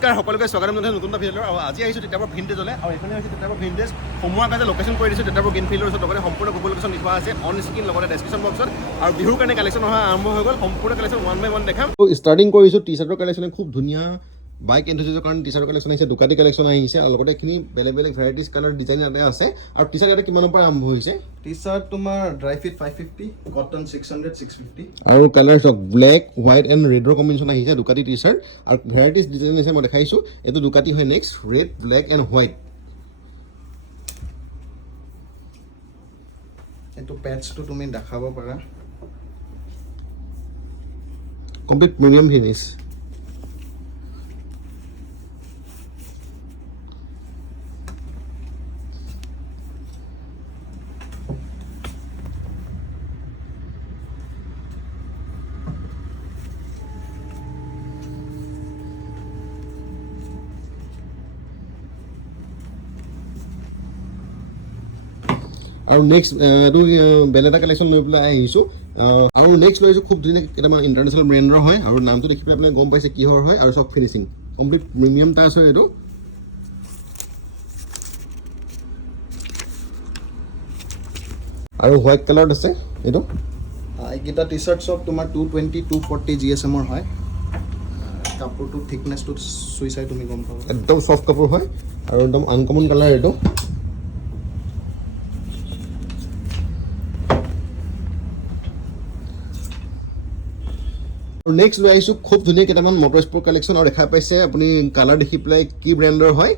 সকলোকে স্বাগতম জনাইছোঁ নতুন এটা ভিডিঅ'লৈ আৰু আজি আহিছোঁ তিতাবৰ ভিনটেজলৈ আৰু এইখনে হৈছে তিতাবৰ ভিনটেজ সোমোৱাৰ কাৰণে লোকেশ্যন কৰি দিছোঁ তিতাবৰ গ্ৰীণফিল্ডৰ ওচৰত লগতে সম্পূৰ্ণ গুগল লোকেশ্যন লিখা আছে অন স্ক্ৰীন লগতে ডেছক্ৰিপশ্যন বক্সত আৰু বিহুৰ কাৰণে কালেকশ্যন অহা আৰম্ভ হৈ গ'ল সম্পূৰ্ণ কালেকশ্যন ওৱান বাই ওৱান দেখাম ষ্টাৰ্টিং কৰিছোঁ টি চাৰ্টৰ কালেকশ্যনে খুব ধুনীয়া বাইক এন্থুজিয়াষ্টৰ কাৰণে টি চাৰ্টৰ কালেকশ্যন আহিছে দুকাটি কালেকশ্যন আহিছে আৰু লগতে এইখিনি বেলেগ বেলেগ ভেৰাইটিজ কালাৰ ডিজাইন ইয়াতে আছে আৰু টি চাৰ্ট ইয়াতে কিমানৰ পৰা আৰম্ভ হৈছে টি চাৰ্ট তোমাৰ ড্ৰাই ফিট 550 কটন 600 650 আৰু colours of black white and ৰেডৰ কম্বিনেশ্যন আহিছে দুকাটি টি চাৰ্ট আৰু ভেৰাইটিজ ডিজাইন আছে মই দেখাইছোঁ এইটো দুকাটি হয় next red black and white এইটো পেটছটো তুমি দেখাব পাৰা কমপ্লিট প্ৰিমিয়াম ফিনিছ আৰু নেক্সট এইটো বেলেগ এটা কালেকশ্যন লৈ পেলাই আহিছোঁ আৰু নেক্সট লৈছোঁ খুব ধুনীয়া কেইটামান ইণ্টাৰনেশ্যনেল ব্ৰেণ্ডৰ হয় আৰু নামটো দেখি পেলাই আপোনালোকে গম পাইছে কিহৰ হয় আৰু চব ফিনিচিং কমপ্লিট প্ৰিমিয়াম টাচ হয় এইটো আৰু হোৱাইট কালাৰত আছে এইটো এইকেইটা টি চাৰ্ট চব তোমাৰ 220 240 GSM-ৰ হয় কাপোৰটো থিকনেছটো চুই চাই তুমি গম পাবা একদম চফ্ট কাপোৰ হয় আৰু একদম আনকমন কালাৰ এইটো নেক্সট লৈ আহিছোঁ খুব ধুনীয়া কেইটামান মটৰ স্পৰ্ট কালেকশ্যন আৰু দেখা পাইছে আপুনি কালাৰ দেখি পেলাই কি ব্ৰেণ্ডৰ হয়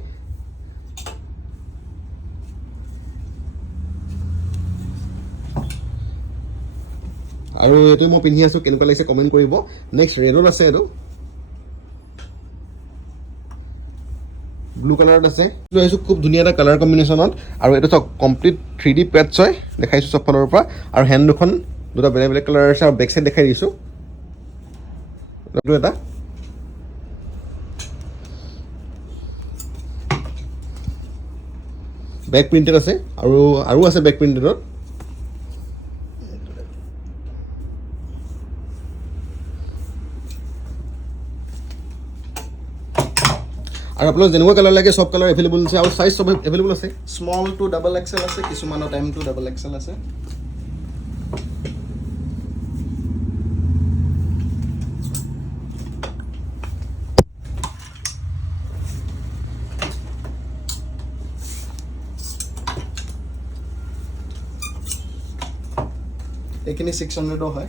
আৰু এইটো মই পিন্ধি আছোঁ কেনেকুৱা লাগিছে কমেণ্ট কৰিব নেক্সট ৰেডত আছে এইটো ব্লু কালাৰত আছে লৈ আহিছোঁ খুব ধুনীয়া এটা কালাৰ কম্বিনেশ্যনত আৰু এইটো চব কমপ্লিট 3D পেটছ হয় দেখাইছোঁ চব ফালৰ পৰা আৰু হেণ্ড দুখন দুটা বেলেগ বেলেগ কালাৰ আছে আৰু বেক চাইড দেখাই দিছোঁ এটা বেক প্ৰিণ্টেড আছে আৰু আছে বেক প্ৰিণ্টেডত আৰু আপোনাক যেনেকুৱা কালাৰ লাগে সব কালাৰ এভেইলেবল আছে আৰু সাইজ সব এভেইলেবল আছে স্মল টু ডাবল এক্সেল আছে কিছুমানত এম টু ডাবল এক্সেল আছে এইখিনি 600ও হয়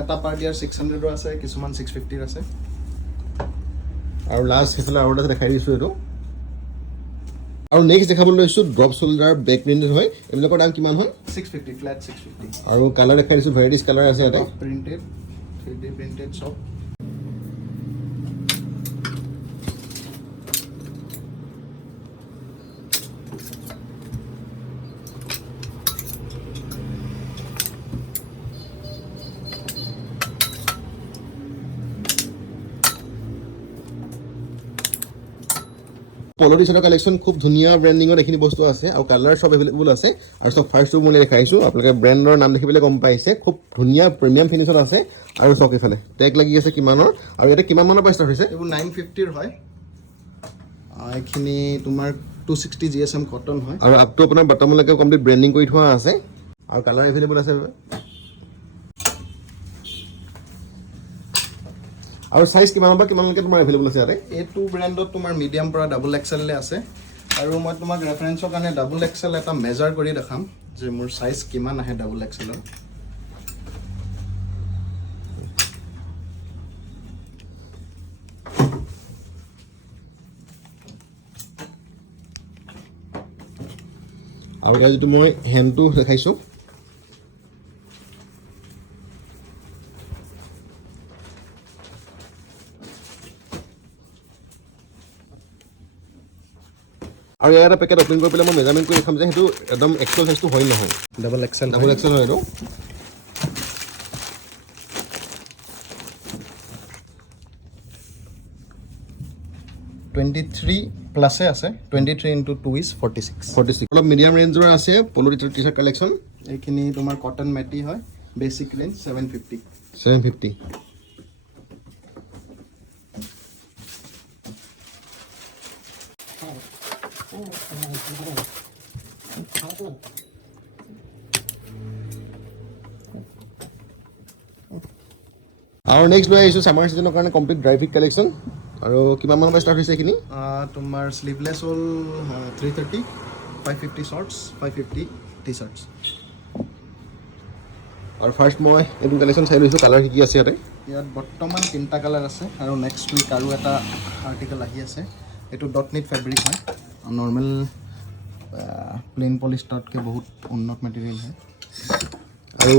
এটা পাৰ্টিয়াৰ 600ৰ আছে কিছুমান 650ৰ আছে আৰু লাষ্ট সেইফালে আৰু এটা দেখাই দিছোঁ এইটো আৰু নেক্সট দেখাবলৈ লৈছোঁ ড্ৰপ শোল্ডাৰ বেক প্ৰিণ্টেড হয় এইবিলাকৰ দাম কিমান হয় 650 ফ্লেট 650 আৰু কালাৰ দেখাই দিছোঁ ভেৰাইটিজ কালাৰ আছে ইয়াতে প্ৰিণ্টেড 3D প্ৰিণ্টেড সব পলো টি চাৰ্টৰ কালেকশ্যন খুব ধুনীয়া ব্ৰেণ্ডিঙত এইখিনি বস্তু আছে আৰু কালাৰ সব এভেইলেবল আছে আৰু চব ফাৰ্ষ্টটো মই দেখাইছোঁ আপোনালোকে ব্ৰেণ্ডৰ নাম দেখি পেলাই গম পাইছে খুব ধুনীয়া প্ৰিমিয়াম ফিনিছত আছে আৰু চক এইফালে টেগ লাগি আছে কিমানৰ আৰু ইয়াতে কিমান মানৰ পৰা ষ্টাৰ্ট হৈছে এইবোৰ 950ৰ হয় এইখিনি তোমাৰ 260 GSM কটন হয় আৰু আপ টু আপোনাৰ বটমলৈকে কমপ্লিট ব্ৰেণ্ডিং কৰি থোৱা আছে আৰু কালাৰ এভেইলেবল আছে আৰু সাইজ কিমানৰ পৰা কিমানলৈকে তোমাৰ এভেইলেবল আছে ইয়াতে এইটো ব্ৰেণ্ডত তোমাৰ মিডিয়াম পৰা ডাবল এক্সেললৈ আছে আৰু মই তোমাক ৰেফাৰেঞ্চৰ কাৰণে ডাবল এক্সেল এটা মেজাৰ কৰি দেখাম যে মোৰ সাইজ কিমান আহে ডাবল এক্সেলৰ আৰু ইয়াত যিটো মই হেণ্ডটো দেখাইছোঁ আৰু ইয়াৰ এটা পেকেট অপেন কৰি পেলাই মই মেজাৰমেণ্ট কৰি দেখাম যে সেইটো একদম এক্সেল সাইজটো হয় নহয় ডাবল এক্সেল হয় এইটো 23 প্লাসে আছে 23 into 2 is 46 অলপ মিডিয়াম ৰেঞ্জৰ আছে পলো টি-শাৰ্ট কালেকশ্যন এইখিনি তোমাৰ কটন মেটি হয় বেসিক ৰেঞ্জ 750 আৰু নেক্সট লৈ আহিছোঁ ছামাৰ ছিজনৰ কাৰণে কমপ্লিট ড্ৰাই ফিট কালেকশ্যন আৰু কিমান মানৰ পৰা ষ্টাৰ্ট হৈছে এইখিনি তোমাৰ শ্লিভলেছ হ'ল 330, 550 শ্বৰ্টছ, 550 টি চাৰ্টছ। আৰু ফাৰ্ষ্ট মই এইটো কালেকশ্যন চাই লৈছোঁ কালাৰ কি আছে ইয়াত বৰ্তমান 3টা কালাৰ আছে আৰু নেক্সট উইক আৰু এটা আৰ্টিকেল আহি আছে। এইটো ডট নিট ফেব্ৰিক হয়, নৰ্মেল প্লেইন পলিষ্টাৰতকৈ বহুত উন্নত মেটেৰিয়েল হয়। আৰু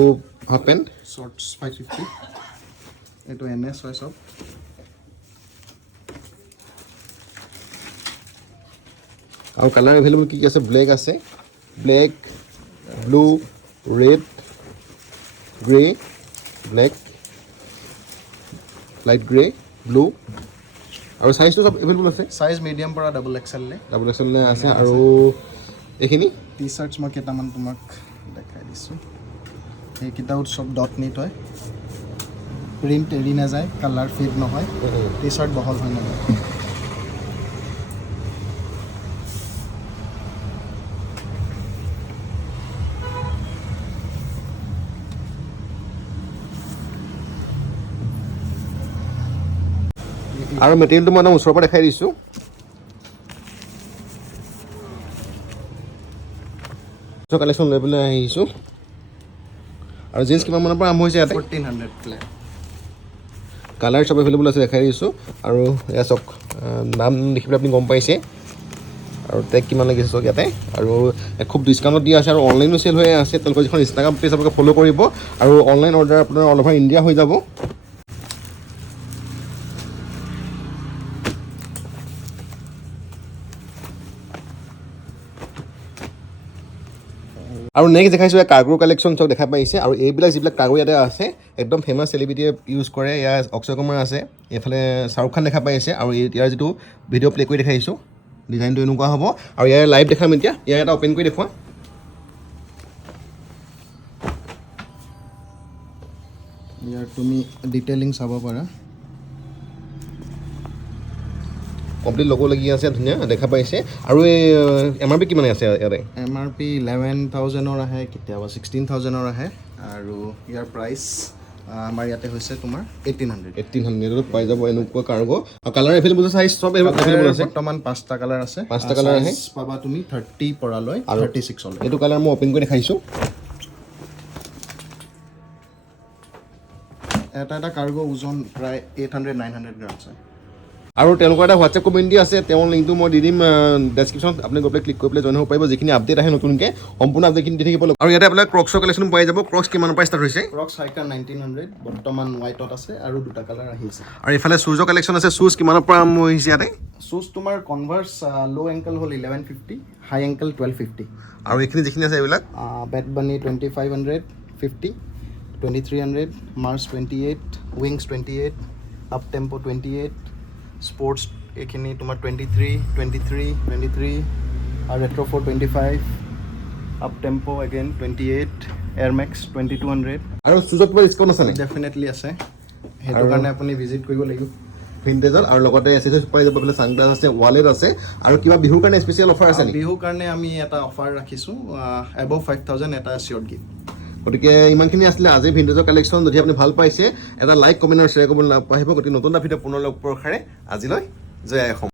হাফ পেণ্ট শ্বৰ্টছ 550, এইটো NS হয় চব। আৰু কালাৰ এভেইলেবল কি আছে ব্লেক আছে, black, blue, red, grey, black, light grey, blue আৰু চাইজটো চব এভেইলেবল আছে। চাইজ মিডিয়াম পৰা ডাবল এক্সেললৈ আছে। আৰু এইখিনি টি চাৰ্টছ মই কেইটামান তোমাক দেখাই দিছোঁ। সেইকেইটাও চব ডট নিট হয়, প্ৰিণ্ট এৰি নাযায়, কালাৰ ফেড নহয়, টি চাৰ্ট বহল হৈ নাযায়। আৰু মেটেৰিয়েলটো মই একদম ওচৰৰ পৰা দেখাই দিছোঁ। কালেকশ্যন লৈ পেলাই আহিছোঁ। আৰু জিন্স কিমান মানৰ পৰা আৰম্ভ হৈছে ইয়াতে 1400 প্লেন। কালাৰ চব এভেইলেবল আছে দেখাই দিছোঁ। আৰু এয়া চাওক নাম দেখি পেলাই আপুনি গম পাইছে। আৰু টেগ কিমান লাগিছে চাওক ইয়াতে। আৰু খুব ডিছকাউণ্টত দিয়া আছে আৰু অনলাইনো চেল হৈ আছে। তেওঁলোকৰ যিখন ইনষ্টাগ্ৰাম পেজ আপোনালোকে ফ'ল' কৰিব আৰু অনলাইন অৰ্ডাৰ আপোনাৰ অল অভাৰ ইণ্ডিয়া হৈ যাব। আৰু নেক্সট দেখাইছোঁ কাৰ্গোৰ কালেকশ্যন চব দেখা পাইছে। আৰু এইবিলাক যিবিলাক কাৰ্গো ইয়াতে আছে একদম ফেমাছ চেলিব্ৰিটিয়ে ইউজ কৰে। ইয়াৰ অক্ষয় কুমাৰ আছে, এইফালে শ্বাহৰুখ খান দেখা পাইছে। আৰু ইয়াৰ যিটো ভিডিঅ' প্লে কৰি দেখাইছোঁ ডিজাইনটো এনেকুৱা হ'ব। আৰু ইয়াৰ লাইভ দেখাম এতিয়া। ইয়াৰ এটা অ'পেন কৰি দেখুৱা। ইয়াৰ তুমি ডিটেইলিং চাব পাৰা। কমপ্লিট ল'ব লাগি আছে, ধুনীয়া দেখা পাইছে। আৰু এই MRP কিমান আছে ইয়াতে MRP 11,000ৰ আহে, কেতিয়াবা 16,000ৰ আহে। আৰু ইয়াৰ প্ৰাইচ আমাৰ ইয়াতে হৈছে তোমাৰ 1800 পাই যাব এনেকুৱা কাৰ্গো। আৰু কালাৰ এভেইলেবল চাইজ চব এভেইলেবল আছে। বৰ্তমান 5টা কালাৰ আছে, 5টা কালাৰ আহে। পাবা তুমি 30 পৰা লৈ 36 লৈ। এইটো কালাৰ মই অ'পেন কৰি দেখাইছোঁ। এটা কাৰ্গো ওজন প্ৰায় 800-900 গ্ৰামছ হয়। আৰু তেওঁলোকৰ এটা হোৱাটছএপ কমিউনিটি আছে, তেওঁৰ লিংকটো মই দি দিম ডেছক্ৰিপশ্যনত। আপুনি গৈ পেলাই ক্লিক কৰি পেলাই জইন হ'ব পাৰিব। যিখিনি আপডেট আহে নতুনকৈ সম্পূৰ্ণ আপডেটখিনি দি থাকিব। আৰু ইয়াতে আপোনাৰ ক্ৰক্সৰ কালেকশ্যন পাই যাব। ক্ৰক্স কিমানৰ পৰা ষ্টাৰ্ট হৈছে? ক্ৰক্স হাইকাৰ 1900 বৰ্তমান হোৱাইটত আছে আৰু 2টা কালাৰ আহি আছে। আৰু এইফালে শ্বুজৰ কালেকশ্যন আছে। শ্বুজ কিমানৰ পৰা আৰম্ভ হৈছে ইয়াতে? শ্বুজ তোমাৰ কনভাৰ্চ ল' এংকল হ'ল 1150, হাই এংকল 1250। আৰু এইখিনি যিখিনি আছে এইবিলাক bed Bunny 2550, 2300, March 28, wings 28, Uptempo 28, sports এইখিনি তোমাৰ 23, 23 আৰু retro' 425, Uptempo again 28, Air Max 2200। আৰু শ্বুজত কিবা ডিছকাউণ্ট আছে নেকি? ডেফিনেটলি আছে, সেইটো কাৰণে আপুনি ভিজিট কৰিব লাগিব ভিণ্টেজত। আৰু লগতে এচেছৰিজ পাই যাব। এইফালে ছানগ্লাছ আছে, ৱালেট আছে। আৰু কিবা বিহুৰ কাৰণে স্পেচিয়েল অফাৰ আছে নেকি? বিহুৰ কাৰণে আমি এটা অফাৰ ৰাখিছোঁ, এবভ 5,000 এটা চিয়'ৰ গিফ্ট। গতিকে ইমানখিনি আছিলে আজি ভিণ্টেজৰ কালেকশ্যন। যদি আপুনি ভাল পাইছে এটা লাইক, কমেণ্ট আৰু শ্বেয়াৰ কৰিবলৈ নাপাহৰিব। গতিকে নতুন এটা ভিডিঅ' পুনৰ লগ পোৱাৰ আশাৰে আজিলৈ জয় আই অসম।